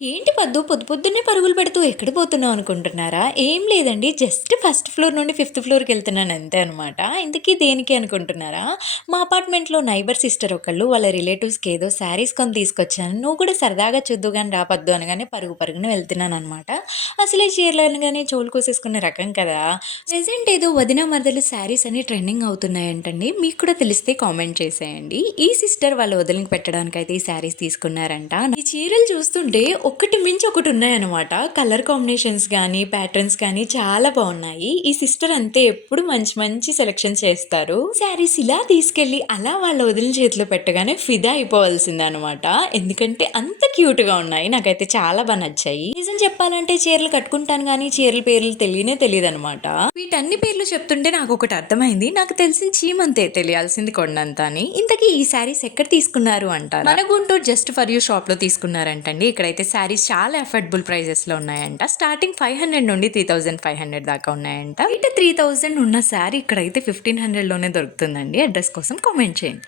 ఏంటి పద్దు పొద్దున్నే పరుగులు పెడుతూ ఎక్కడ పోతున్నావు అనుకుంటున్నారా? ఏం లేదండి. జస్ట్ ఫస్ట్ ఫ్లోర్ నుండి ఫిఫ్త్ ఫ్లోర్‌కెళ్తున్నాను అంతే అనమాట. ఇంతకీ దేనికి అనుకుంటున్నారా? మా అపార్ట్మెంట్‌లో నైబర్ సిస్టర్ ఒకళ్ళు వాళ్ళ రిలేటివ్స్‌కి ఏదో శారీస్ కొని తీసుకొచ్చాను. నువ్వు కూడా సరదాగా చూద్దువు గాని రా పద్దు అనగానే పరుగు పరుగున వెళ్తున్నాననమాట. అసలే చీరలు అనగానే చెవులు కోసేసుకునే రకం కదా! ప్రెజెంట్ ఏదో వదిన మరదలు శారీస్ అని ట్రెండింగ్ అవుతున్నాయంటండి. మీకు కూడా తెలిస్తే కామెంట్ చేసేయండి. ఈ సిస్టర్ వాళ్ళ వదినకి పెట్టడానికైతే ఈ శారీస్ తీసుకున్నారంట. ఈ చీరలు చూస్తుంటే ఒకటి మించి ఒకటి ఉన్నాయన్నమాట. కలర్ కాంబినేషన్స్ గానీ, ప్యాటర్న్స్ కానీ చాలా బావున్నాయి. ఈ సిస్టర్ అంతే ఎప్పుడు మంచి మంచి సెలక్షన్స్ చేస్తారు. శారీస్ ఇలా తీసుకెళ్ళి అలా వాళ్ళ వదిన చేతిలో పెట్టగానే ఫిదా అయిపోవాల్సిందనమాట. ఎందుకంటే అంత క్యూట్‌గా ఉన్నాయి. నాకైతే చాలా నచ్చాయి. నిజం చెప్పాలంటే చీరలు కట్టుకుంటాను గానీ, చీరల పేర్లు తెలియనే తెలీదనమాట. వీటన్ని పేర్లు చెప్తుంటే నాకొకటి అర్థమైంది. నాకు తెలిసిన చీమంతే తెలియాల్సింది కొండంత అని. ఇంతకీ ఈ శారీస్ ఎక్కడ తీసుకున్నారు అంటారా? మన గుంటూరు జస్ట్ ఫర్ యూ షాప్‌లో తీసుకున్నారంటండి. ఇక్కడైతే శారీస్ చాలా అఫోర్డబుల్ ప్రైజెస్‌లో ఉన్నాయంట. స్టార్టింగ్ 500 నుండి 3500 దాకా ఉన్నాయంట. బయట 3000 ఉన్న శారీ ఇక్కడైతే 1500 లోనే దొరుకుతుందండి. అడ్రస్ కోసం కామెంట్ చేయండి.